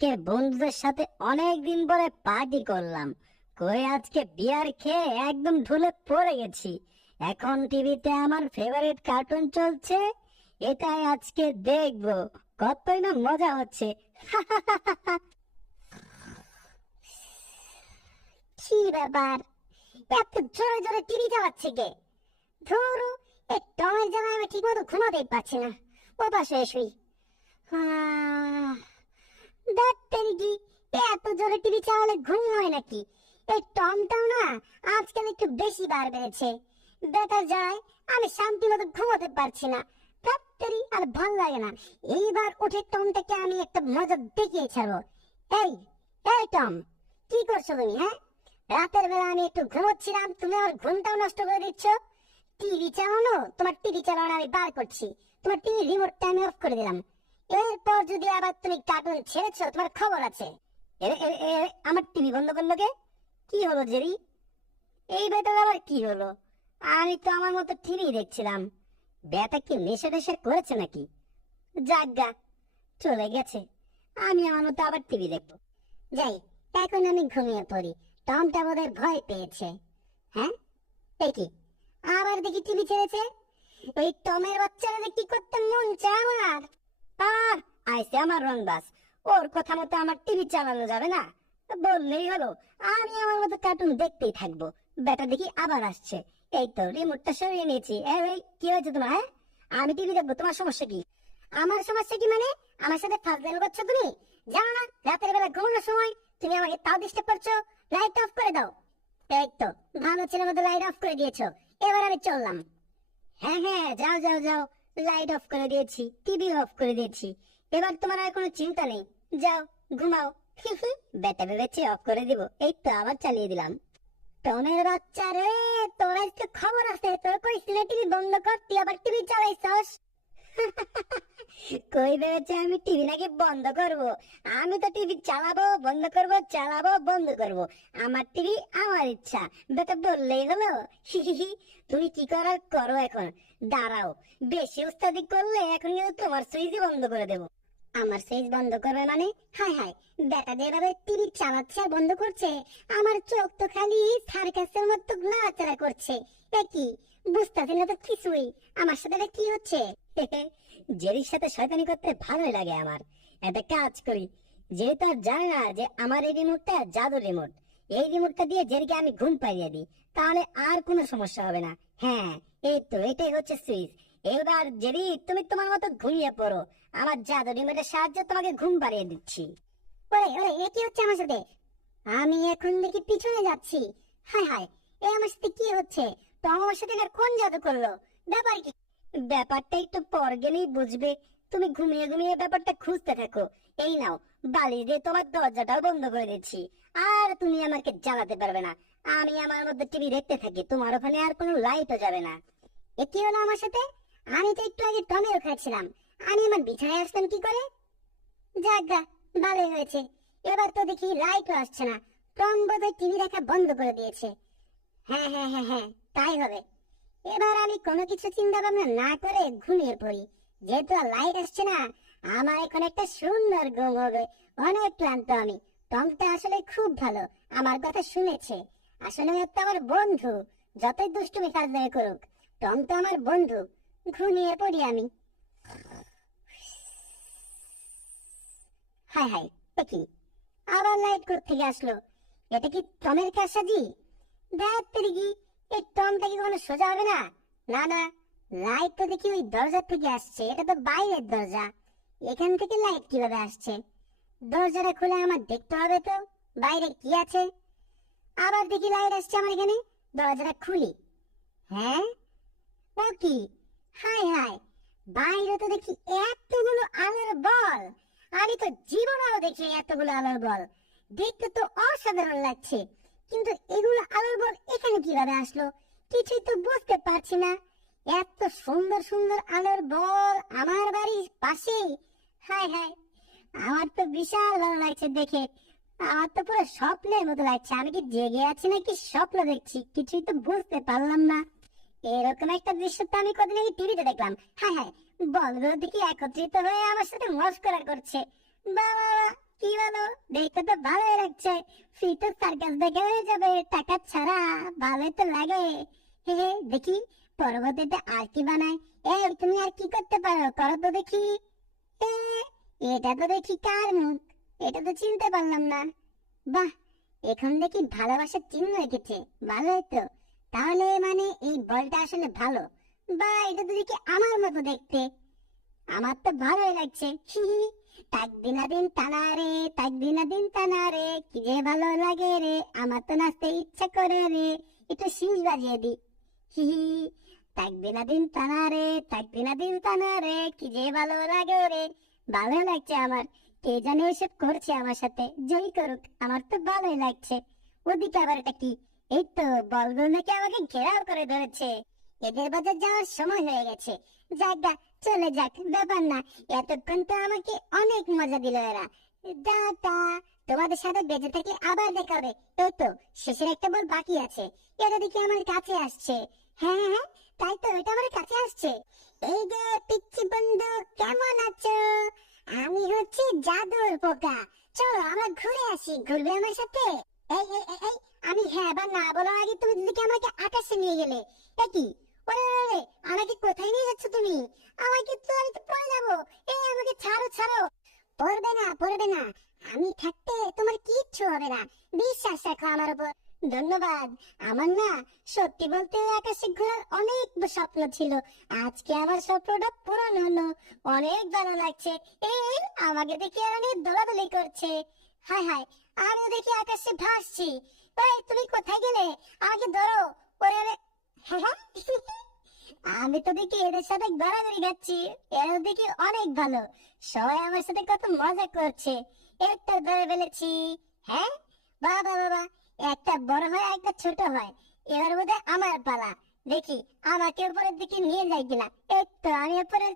আজকে বন্ধুদের সাথে অনেক দিন পরে পার্টি করলাম। করে আজকে বিয়ার খেয়ে একদম ঢুলে পড়ে গেছি। এখন টিভিতে আমার ফেভারিট কার্টুন চলছে, এটাই আজকে দেখবো। কতই না মজা হচ্ছে। কি ব্যাপার, এত জোরে জোরে টিভি চালাচ্ছে কে? ধরো, এই টমের জ্বালায় আমি ঠিক মতো ঘুমাতেই পারছি না। ও পাশে শুই। কি এত জোরে টিভি চালালে ঘুম হয় নাকি? এই টমটাও না আজকাল একটু বেশি বার বেড়েছে। বেটা যায়, আমি শান্তি মতো ঘুমাতে পারছি না। ডাক্তারি আর ভাল লাগে না। এইবার উঠে টমটাকে আমি একটা মজা দেখিয়ে ছাড়বো। এই এই টম, কি করছো তুমি? হ্যাঁ, রাতের বেলা আমি একটু ঘুমোচ্ছিলাম, তুমি আমার ঘুমটাও নষ্ট করে দিচ্ছ। টিভি চালানো, তোমার টিভি চালানো আমি বার করছি। তোমার টিভি রিমোটটা আমি অফ করে দিলাম। এরপর যদি আবার তুমি কার্টুন ছেড়েছো, তোমার খবর আছে। আমার টিভি বন্ধ করলো কে? কি হলো জেরি? এই বেটার আবার কি হলো? আমি তো আমার মতো টিভি দেখছিলাম। বেটা কি নেশা টেশা করেছে নাকি? যাজ্ঞা, চলে গেছে। আমি আমার মতো আবার টিভি দেখবো। যাই, এখন আমি ঘুমিয়ে পড়ি। টমটা বোধহয় ভয় পেয়েছে। হ্যাঁ, দেখি আবার দেখি টিভি ছেড়েছে। ওই টমের বাচ্চারা কি করতে মন চায় আমার। আহ, আইসে আমার রংবাজ। ওর কথা মতো আমার টিভি চালানো যাবে না? বললেই হলো। আমি আমার মতো কার্টুন দেখতেই থাকবো। বেটা দেখি আবার আসছে। এই তো রিমোটটা সরিয়ে নিয়েছি। এই কি হয়েছে তোমার? হ্যাঁ, আমি টিভি দেখবো, তোমার সমস্যা কি? আমার সমস্যা কি মানে? আমার সাথে ফাজলামি করছো তুমি? জানো না রাতের বেলা ঘুমানোর সময় তুমি আমাকে তাও ডিস্টার্ব করছো? লাইট অফ করে দাও। এই তো ভালো ছেলের মতো লাইট অফ করে দিয়েছো। এবার আমি চললাম। হ্যাঁ হ্যাঁ, যাও যাও যাও। লাইট অফ করে দিয়েছি, টিভি অফ করে দিয়েছি। এবার তোমার আর কোনো চিন্তা নেই। যাও, ঘুমাও। বেটা ভেবেছি অফ করে দিব, এই তো আবার চালিয়ে দিলাম। টমের বাচ্চা রে, তোর আজকে খবর আছে। তোর কইছিলে টিভি বন্ধ কর, তুই আবার টিভি চালাইছস। কই ভেবেছে আমি টিভি নাকি বন্ধ করব? আমি তো টিভি চালাবো, বন্ধ করব, চালাবো, বন্ধ করব। আমার টিভি আমার ইচ্ছা। বেটা বললেই হলো। তুমি কি করার করো এখন। দাঁড়াও, বেশি উস্তাদি করলে এখন কিন্তু তোমার সুইচই বন্ধ করে দেবো। আমার সুইচ বন্ধ করবে মানে? হাই হাই, বেটা যেভাবে টিভি চালাচ্ছে আর বন্ধ করছে, আমার চোখ তো খালি সার্কাসের মতো নাড়াচাড়া করছে। এ কি, বুঝতেছি না তো কিছুই। আমার সাথে এটা কি হচ্ছে? জেরির সাথে শয়তানি করতে ভালোই লাগে আমার। একটা কাজ করি, জেরি তো আর জানে না যে আমার এই রিমোটটা জাদুর রিমোট। এই রিমোটটা দিয়ে জেরিকে আমি ঘুম পাইয়ে দিই, তাহলে আর কোনো সমস্যা হবে না। হ্যাঁ, এই তো এটাই হচ্ছে সুইচ। এবার জেরি, তুমি তোমার মতো ঘুমিয়ে পড়ো। আমার জাদু রিমোটের সাহায্যে তোমাকে ঘুম পাড়িয়ে দিচ্ছি। ওরে ওরে, এ কি হচ্ছে আমার সাথে? আমি এখন দেখি পিছনে যাচ্ছি। হাই হাই, এ আমার সাথে কি হচ্ছে? তো আমার সাথে এটা কোন জাদু করলো? ব্যাপার কি? ব্যাপারটা একটু পর গেলেই বুঝবে। তুমি ঘুমিয়ে ঘুমিয়ে ব্যাপারটা খুঁজতে থাকো। এই নাও, বালিশ দিয়ে তোমার দরজাটাও বন্ধ করে দিচ্ছি। আর তুমি আমাকে জ্বালাতে পারবে না। আমি আমার মধ্যে টিভি দেখতে থাকি, তোমার ওখানে আর কোনো লাইটও যাবে না। এ কি হলো আমার সাথে? আমি তো একটু আগে টমেটো খাচ্ছিলাম। আমি আমার বিছানায় আসলাম কি করে? যাজ্ঞা, ভালোই হয়েছে। এবার তো দেখি লাইটও আসছে না। টম বোধহয় টিভি দেখা বন্ধ করে দিয়েছে। হ্যাঁ হ্যাঁ হ্যাঁ হ্যাঁ, তাই হবে। এবার আমি কোনো কিছু চিন্তা ভাবনা না করে ঘুমিয়ে পড়ি। যেহেতু আর লাইট আসছে না, আমার এখন একটা সুন্দর ঘুম হবে। অনেক ক্লান্ত আমি। টমটা আসলে খুব ভালো, আমার কথা শুনেছে। আসলে ও তো আমার বন্ধু। যতই দুষ্টুমি ফাজলামি করুক, টম তো আমার বন্ধু। ঘুমিয়ে পড়ি আমি। হাই হাই, এ কি, আবার লাইট কোত্থেকে আসলো? এটা কি টমের কারসাজি? দেখ কি, এই টমটা কি কোনো সোজা হবে না? না না, লাইট তো দেখি ওই দরজা থেকে আসছে। এটা তো বাইরের দরজা, এখান থেকে লাইট কিভাবে আসছে? দরজাটা খুলে আমার দেখতে হবে তো বাইরে কি আছে। আবার দেখি লাইট আসছে আমার এখানে। দরজাটা খুলি। হ্যাঁ, ও কি, হাই হাই, বাইরে তো দেখি এতগুলো আলোর বল। আমি তো জীবনেও দেখি এতগুলো আলোর বল। দেখতে তো অসাধারণ লাগছে, কিন্তু এগুলো আলোর বল এখানে কিভাবে আসলো কিছুই তো বুঝতে পারছি না। এত সুন্দর সুন্দর আলোর বল আমার বাড়ির পাশেই। হাই হাই, আমার তো বিশাল ভালো লাগছে দেখে। আমার তো পুরো স্বপ্নের মতো লাগছে। আমি কি জেগে আছি নাকি স্বপ্ন দেখছি, কিছুই তো বুঝতে পারলাম না। এরকম একটা দৃশ্য তো আমি কদিন আগে টিভিতে দেখলাম। হ্যাঁ হ্যাঁ, বলগুলো দেখি একত্রিত হয়ে আমার সাথে মস্করা করছে। বাবা, কি বলো? দেখতে তো ভালোই লাগছে। ফ্রি তো সার্কাস দেখে হয়ে যাবে, টাকা ছাড়া ভালোই তো লাগে। হে হে, দেখি পরবর্তীতে আর কি বানায়। এই তুমি আর কি করতে পারো, করো তো দেখি। এ, এটা তো দেখি কার মুখ, এটা তো চিনতে পারলাম না। বাহ, এখন দেখি ভালোবাসার চিহ্ন এঁকেছে, ভালোই তো। তাহলে মানে এই বলটা আসলে ভালো, বা এটা তো দেখি আমার মতো দেখতে। আমার তো ভালোই লাগছে। হি হি, তাক দিনা দিন টানা রে, তাক দিনা দিন টানা রে, কি যে ভালো লাগে রে, আমার তো নাচতে ইচ্ছা করে রে। একটু শিস বাজিয়ে দি। হি হি, তাক দিনা দিন টানা রে, তাক দিনা দিন টানা রে, কি যে ভালো লাগে রে। ভালো লাগছে আমার। কে জানে এসব করছে আমার সাথে, যেই করুক আমার তো ভালোই লাগছে। ওদিকে আবার এটা কি? এই তো বলগুলো নাকি আমাকে ঘেরাও করে ধরেছে। এদের বাজার যাওয়ার সময় হয়ে গেছে। যাক গা, চলে যাক, ব্যাপার না। এতক্ষণ তো আমাকে অনেক মজা দিল এরা। টাটা, তোমাদের সাথে বেঁচে থেকে আবার দেখা হবে। এই তো শেষের একটা বল বাকি আছে, এটা দেখি আমার কাছে আসছে। হ্যাঁ হ্যাঁ হ্যাঁ, তাই তো, এটা আমার কাছে আসছে। এই যে পিচ্চি বন্ধু, কেমন আছো? আমি হচ্ছে জাদুর পোকা। চলো আমরা ঘুরে আসি, ঘুরবে আমার সাথে? এই এই এই এই, আমি হ্যাঁ বা না বলার আগে তুমি দিদিকে আমাকে আকাশে নিয়ে গেলে। এ কি? ওরে ওরে ওরে, আমাকে কোথায় নিয়ে যাচ্ছ তুমি? আমাকে তো, আমি তো পড়ে যাবো। এই আমাকে ছাড়ো ছাড়ো। পড়বে না পড়বে না, আমি থাকতে তোমার কিচ্ছু হবে না, বিশ্বাস রাখো আমার উপর। ধন্যবাদ। আমার না, সত্যি বলতে আকাশে ঘোরার অনেক স্বপ্ন ছিল। আজকে আমার স্বপ্নটা পূরণ হলো। অনেক ভালো লাগছে। এই আমাকে দেখে অনেক দোলাদলি করছে। হায় হায়, আমিও দেখি আকাশে ভাসছি। এই তুমি কোথায় গেলে? আমাকে ধরো। ওরে ওরে, হ্যাঁ হ্যাঁ। আমি তো দেখি এদের সাথে গড়াগড়ি খাচ্ছি। এরা দেখি অনেক ভালো, সবাই আমার সাথে কত মজা করছে। একটা ধরে ফেলেছি। হ্যাঁ, বাবা বাবা, একটা বড় হয় একটা ছোট হয়। এবার বোধহয় আমার পালা। দেখি আমাকে উপরের দিকে নিয়ে যায় কিনা। এই তো আমি উপরে,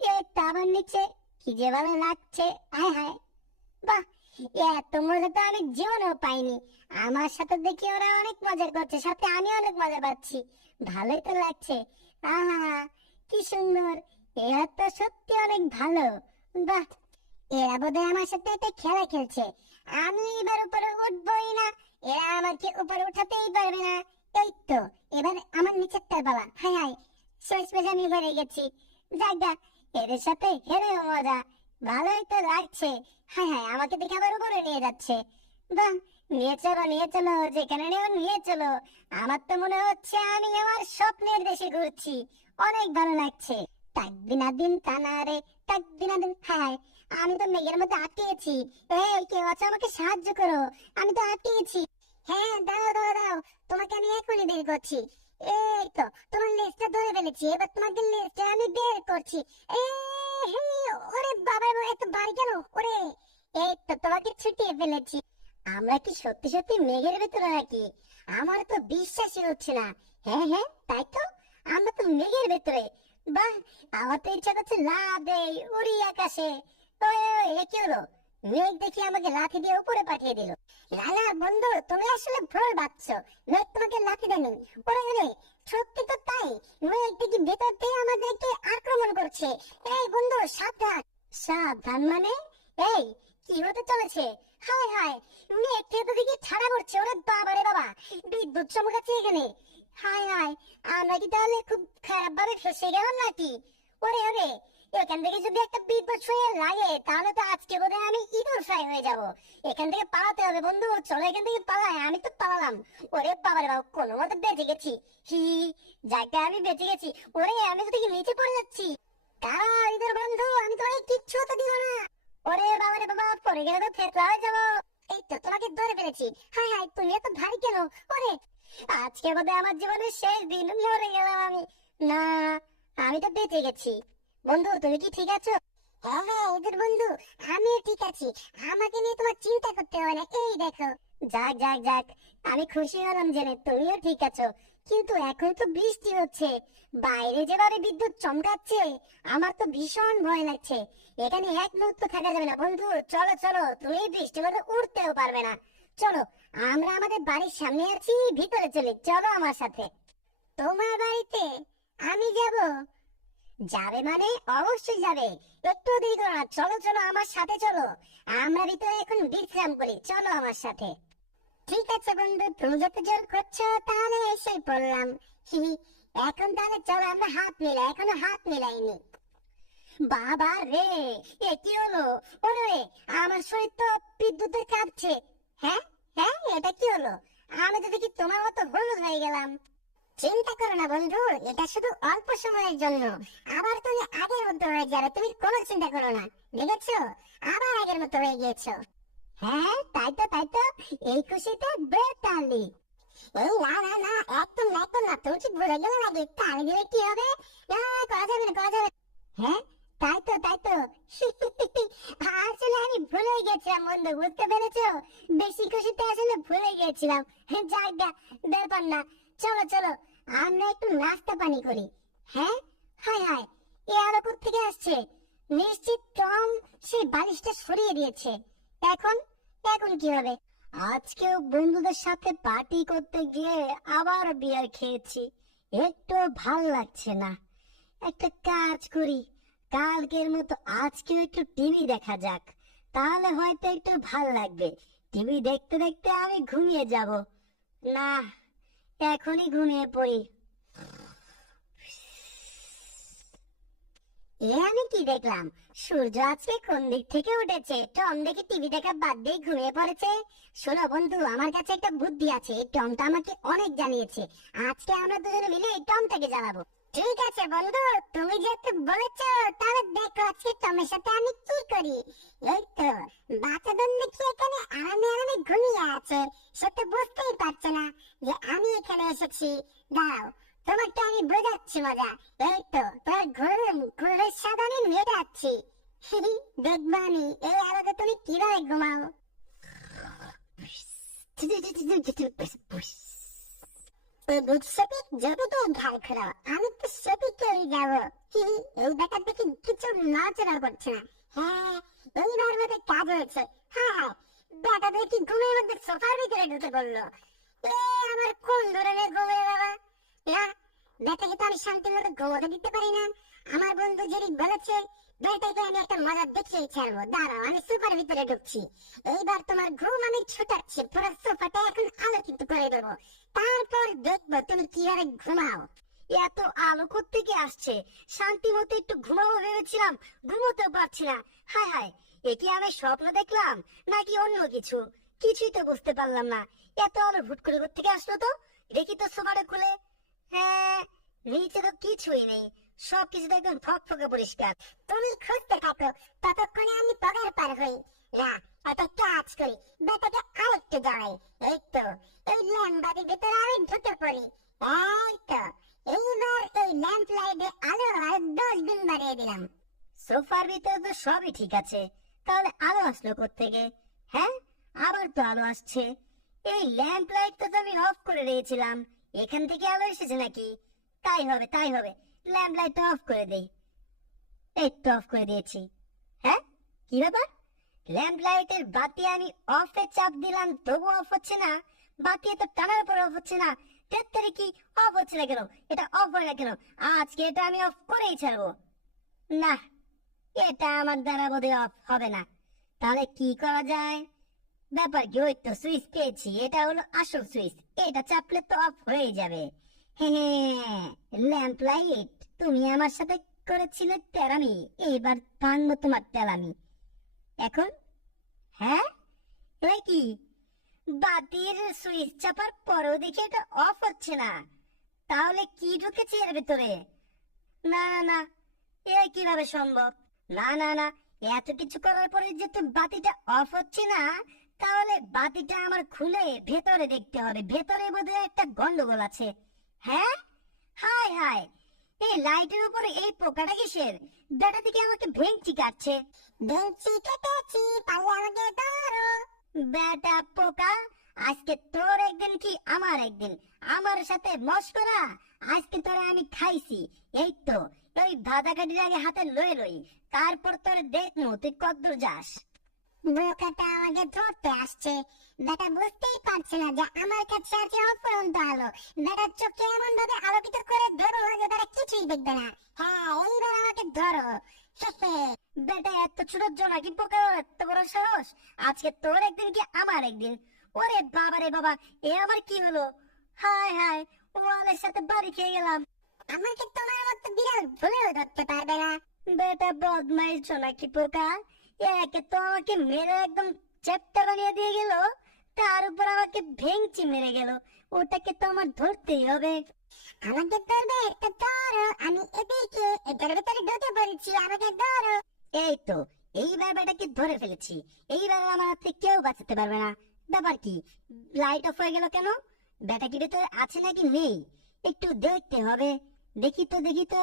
এই তো আমার নিচে। কি যে ভালো লাগছে, হায় হায়। বাহ, এত মজা তো আমি জীবনেও পাইনি। আমার সাথে দেখি ওরা অনেক মজা করছে, সাথে আমি অনেক মজা পাচ্ছি। ভালোই তো লাগছে। আহা, কি সুন্দর। এরা তো সত্যি অনেক ভালো। বাহ, এরা বোধহয় আমার সাথে একটা খেলা খেলছে। আমি এবার উপরে উঠবই না, এরা আমাকে উপরে উঠাতেই পারবে না। এই তো, এবার আমার নিচের পালা। হাই হাই, শেষমেশ আমি হেরে গেছি। যাক গা, এদের সাথে হেরেও মজা, ভালোই তো লাগছে। হাই হাই, আমাকে দেখে আবার উপরে নিয়ে যাচ্ছে। বাহ, নিয়ে চলো, যেখানে নেও নিয়ে চলো। আমার তো মনে হচ্ছে আমি আমার স্বপ্নের দেশে ঘুরছি। অনেক ভালো লাগছে। তাক দিনা দিন টানা রে, তাক দিনা দিন। হাই, আমি তো মেঘের মধ্যে আটকে গেছি। এই কেউ আছো, আমাকে সাহায্য করো, আমি তো আটকে গেছি। হ্যাঁ, দাঁড়াও দাঁড়াও দাঁড়াও, তোমাকে আমি এখনই বের করছি। এই তো, তোমার লেজটা ধরে ফেলেছি, এবার তোমাকে লেজটা আমি বের করছি। এ হে, ওরে বাবা, এত ভারী কেন? ওরে, এই তো তোমাকে ছুটিয়ে ফেলেছি। আমরা কি সত্যি সত্যি মেঘের ভেতরে নাকি? আমার তো বিশ্বাসই হচ্ছে না। হ্যাঁ হ্যাঁ, তাই তো, আমরা তো মেঘের ভেতরে। বাহ, আমার তো ইচ্ছা করছে লাফ দেই, উড়ি আকাশে। ওই ওই, এ কি হলো? মেঘ দেখি আমাকে লাথি দিয়ে উপরে পাঠিয়ে দিল। না না বন্ধু, তুমি আসলে ভুল ভাবছো। মেঘ তোমাকে লাথি দেয়নি। ওরে ওরে, সত্যি তো তাই। মেঘ দেখি ভেতর থেকে আমাদেরকে আক্রমণ করছে। এই বন্ধু, সাবধান। সাবধান মানে? এই, কি হতে চলেছে? হায় হায়, মেঘ থেকে তো দেখি ছাড়া পড়ছে। ওরে বাবা রে বাবা, বিদ্যুৎ চমকাচ্ছে এখানে। হায় হায়, আমরা কি তাহলে খুব খারাপ ভাবে ফেসে গেলাম নাকি? ওরে ওরে, এখান থেকে যদি একটা বিদ্যুৎ ছুঁয়ে লাগে, তাহলে তো আজকে বোধহয় আমি ইঁদুর ফ্রাই হয়ে যাব। এখান থেকে পালাতে হবে বন্ধু, চলো এখান থেকে পালাই। আমি তো পালালাম। ওরে বাবা রে বাবা, কোনো মতে বেঁচে গেছি। হি, যাকে আমি বেঁচে গেছি। ওরে, আমি তো দেখি নিচে পড়ে যাচ্ছি। দাঁড়া ইঁদুর বন্ধু, আমি তোমাকে কিচ্ছু হতে দিব না। ওরে বাবা রে বাবা, পড়ে গেলে তো থেতলা হয়ে যাবো। এই তো তোমাকে ধরে ফেলেছি। হায় হায়, তুমি এত ভারী কেন? ওরে, আজকে বোধহয় আমার জীবনের শেষ দিন, মরে গেলাম আমি। না, আমি তো বেঁচে গেছি। বন্ধু, তুমি কি ঠিক আছো? হ্যাঁ হ্যাঁ এদের বন্ধু, আমি ঠিক আছি। আমাকে নিয়ে তোমার চিন্তা করতে হয় না, এই দেখো। যাক যাক যাক, আমি খুশি হলাম জেনে তুমিও ঠিক আছো। কিন্তু এখন তো বৃষ্টি হচ্ছে, বাইরে যেভাবে বিদ্যুৎ চমকাচ্ছে, আমার তো ভীষণ ভয় লাগছে। এখানে এক মুহূর্ত থাকা যাবে না বন্ধু, চলো চলো, তুমি বৃষ্টির মধ্যে উঠতেও পারবে না। চলো, আমরা আমাদের বাড়ির সামনে আছি, ভিতরে চলি, চলো আমার সাথে। তোমার বাড়িতে আমি যাব? যাবে মানে অবশ্যই যাবে, একটু দেরি করো না, চলো চলো আমার সাথে চলো, আমরা ভিতরে এখন বিশ্রাম করি, চলো আমার সাথে। ঠিক আছে বন্ধু, তুমি যত জোর করছো তাহলে এসেই পড়লাম। হি হি, এখন তাহলে চলো আমরা হাত মিলাই, এখনো হাত মিলাইনি। বাবা রে, এ কি হলো? ওরে, আমার শরীর তো বিদ্যুতে কাঁপছে। হ্যাঁ হ্যাঁ, এটা কি হলো? আমি তো দেখি তোমার মতো হলুদ হয়ে গেলাম। চিন্তা করো না বন্ধু, এটা শুধু অল্প সময়ের জন্য, আবার তুমি আগের মতো হয়ে যাবে, তুমি কোনো চিন্তা করো না। দেখেছো, আবার আগের মতো হয়ে গিয়েছো। হ্যাঁ তাই তো তাই তো, এই খুশিতে বেতালি। এই না না না, একদম না একদম না, তুমি কি ভুলে গেলে নাকি? তালি দিলে কি হবে? না, করা যাবে না, করা যাবে না। হ্যাঁ তাই তো তাই তো, আসলে আমি ভুলে গেছিলাম বন্ধু, বুঝতে পেরেছো? বেশি খুশিতে আসলে ভুলে গেছিলাম। যাই ব্যাপার না, চলো চলো আমরা একটু নাস্তা পানি করি। হ্যাঁ, হায় হায়, এ আলো থেকে আসছে? নিশ্চিত টম সেই বালিশটা সরিয়ে দিয়েছে। এখন এখন কি হবে? আজকেও বন্ধুদের সাথে পার্টি করতে গিয়ে আবার বিয়ার খেয়েছি, একটু ভাল লাগছে না। একটা কাজ করি, কালকের মতো আজকেও একটু টিভি দেখা যাক, তাহলে হয়তো একটু ভাল লাগবে। টিভি দেখতে দেখতে আমি ঘুমিয়ে যাব। না, এখনই ঘুমিয়ে পড়ি। এ আমি কি দেখলাম? সূর্য আজকে কোন দিক থেকে উঠেছে? টম দেখে টিভি দেখা বাদ দিয়ে ঘুমিয়ে পড়েছে। শোনো বন্ধু, আমার কাছে একটা বুদ্ধি আছে, এই টমটা আমাকে অনেক জানিয়েছে। আজকে আমরা দুজনে মিলে এই টমটাকে জ্বালাবো। ঠিক আছে বন্ধু, তুমি যেহেতু বলেছো, তাহলে দেখো আজকে টমের সাথে আমি কি করি। এই তো, বাচ্চাদের দেখি এখানে আরামে আরামে ঘুমিয়ে আছে, সে তো বুঝতেই পারছে না যে আমি এখানে এসেছি। দাঁড়াও, তোমাকে আমি বোঝাচ্ছি মজা। এই তো, তোর ঘুরের স্বাদ আমি মেটাচ্ছি। দেখবানি এই আলোতে তুমি কিভাবে ঘুমাও। আমি তো সপিক করে যাবো। এই ব্যাটার দেখি কিছু নড়াচড়া করছে না। হ্যাঁ, এইবার মধ্যে কাজ হয়েছে। হ্যাঁ হ্যাঁ, ব্যাটা দেখি ঘুমের মধ্যে সোফার ভিতরে ঢুকে পড়লো। এ আমার কোন ধরনের ঘুমের বাবা? না, বেটাকে তো আমি শান্তি মতো ঘুমোতে দিতে পারি না। আমার বন্ধু যেরি বলেছে, বেটাকে আমি একটা মজা দেখিয়ে ছাড়বো। দাঁড়াও, আমি সোফার ভিতরে ঢুকছি। এইবার তোমার ঘুম আমি ছুটাচ্ছি, পুরো সোফাটা এখন আলোকিত করে দেবো, তারপর দেখবো তুমি কিভাবে ঘুমাও। এত আলো থেকে আসছে? শান্তি মতো একটু ঘুমাবো ভেবেছিলাম, ঘুমোতেও পারছি না। হায় হায়, এ কি আমি স্বপ্ন দেখলাম নাকি অন্য কিছু? কিছুই তো বুঝতে পারলাম না। এত আলো হুট করে থেকে আসলো তো? দেখি তো সোফাটা খুলে। হ্যাঁ, নিচে তো কিছুই নেই, সবকিছু তো একদম ফকফকে পরিষ্কার। তুমি খুঁজতে থাকো, ততক্ষণে আমি পগার পার হই। না, একটা কাজ করি, বেটাকে আরেকটু জ্বালাই। এই তো, এই ল্যাম্প ভিতরে আমি ঢুকে পড়ি। এই তো, এইবার এই ল্যাম্প লাইটের আলো আর 10 গুণ বাড়িয়ে দিলাম। সোফার ভিতরে তো সবই ঠিক আছে, তাহলে আলো আসলো কোত্থেকে? হ্যাঁ, আবার তো আলো আসছে। এই ল্যাম্প লাইট তো আমি অফ করে দিয়েছিলাম, এখান থেকে আলো এসেছে নাকি? তাই হবে তাই হবে, ল্যাম্প লাইটটা অফ করে দেই। এই তো অফ করে দিয়েছি। হ্যাঁ, কি ব্যাপার? ল্যাম্প লাইটের বাতি আমি অফে চাপ দিলাম, তবু অফ হচ্ছে না। বাতি এত টানার পরে অফ হচ্ছে না। তেত্তারি কি অফ হচ্ছে না কেন? এটা অফ হয় না কেন? আজকে এটা আমি অফ করেই ছাড়বো। না, এটা আমার দ্বারা বোধহয় অফ হবে না। তাহলে কি করা যায়? ব্যাপার কি, ওই তো সুইচ পেয়েছি, এটা হলো আসল সুইচ, এটা চাপলে তো অফ হয়ে যাবে। হ্যাঁ, ল্যাম্প লাইট, তুমি আমার সাথে করেছিলে তেরামি, এইবার ভাঙবো তোমার তেলামি। এখন হ্যাঁ, এ কি, বাতির সুইচ চাপার পরেও দেখি এটা অফ হচ্ছে না। তাহলে কি ঢুকেছে এর ভেতরে? না না না, এ কিভাবে সম্ভব? না না না, এত কিছু করার পরে যেহেতু বাতিটা অফ হচ্ছে না, তাহলে বাতিটা আমার খুলে ভেতরে দেখতে হবে, ভেতরে বোধহয় একটা গন্ডগোল আছে। হ্যাঁ, হায় হায়, এই লাইটের উপরে এই পোকাটা কিসের? বেটা থেকে আমাকে ভেঙচি কাটছে। ভেঙচি কেটেছি, পারলে আমাকে ধরো। বেটা পোকা, আজকে তোর একদিন কি আমার একদিন, আমার সাথে মস্করা। আজকে তোরে আমি খাইছি। এই তো, ওই ধাঁধা কাঠির আগে হাতে লই লই, তারপর তোরে দেখনু তুই কতদূর যাস। বোকাটা আমাকে ধরতে আসছে। বেটা বুঝতেই পারছে না যে আমার কাছে আছে অফুরন্ত আলো। বেটার চোখকে এমন ভাবে আলোকিত করে ধরো যে বেটা কিছুই দেখবে না। হ্যাঁ, এইবার আমাকে ধরো। বেটা এত ছোট জোনাকি পোকা, এত বড় সাহস! আজকে তোর একদিন কি আমার একদিন। ওরে বাবা রে বাবা, এ আমার কি হলো? হায় হায়, ওয়ালের সাথে বাড়ি খেয়ে গেলাম। আমাকে তোমার মতো বিড়াল ভুলেও ধরতে পারবে না। বেটা বদমাইশ জোনাকি পোকা, একে তো আমাকে মেরে একদম চ্যাপ্টা বানিয়ে দিয়ে গেল, তার উপর আমাকে ভেঙচি মেরে গেল। ওটাকে তো আমার ধরতেই হবে। আমাকে ধরবে তো ধরো, আমি এদিকে এটার ভিতরে ঢুকে পড়েছি, আমাকে ধরো। এই তো, এইবার বেটাকে ধরে ফেলেছি। এইবার আমার হাত থেকে কেউ বাঁচাতে পারবে না। ব্যাপার কি, লাইট অফ হয়ে গেল কেন? বেটা কি ভেতরে আছে নাকি নেই একটু দেখতে হবে। দেখি তো দেখি তো।